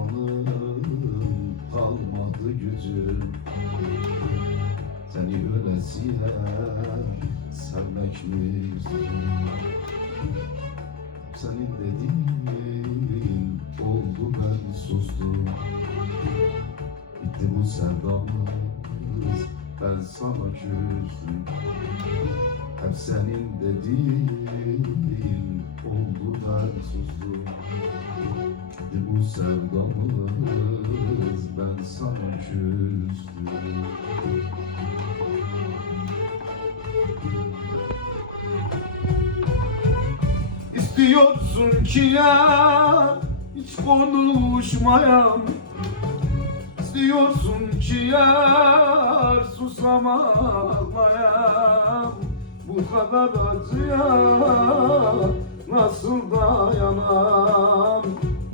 Dermanım kalmadı gücüm, seni ölesiye sevmek mi? Senin dediğin oldu, ben sustum. Bitti bu sevdamız, ben sana küstüm. Hep senin dediğin oldu, ben sustum. Bitti bu sevdamız, ben sana küstüm. İstiyorsun ki ya hiç konuşmayam, İstiyorsun ki yar susamayam. Bu kadar acıya nasıl dayanam?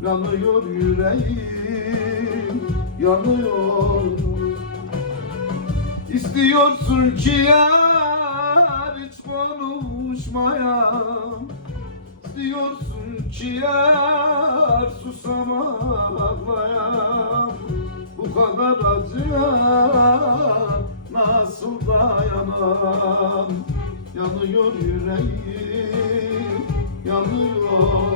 Yanıyor yüreğim, yanıyor. İstiyorsun ki yar hiç konuşmayam, İstiyorsun ki yar susamayam. Bu kadar acıya nasıl dayanam? Yanıyor yüreğim, yanıyor.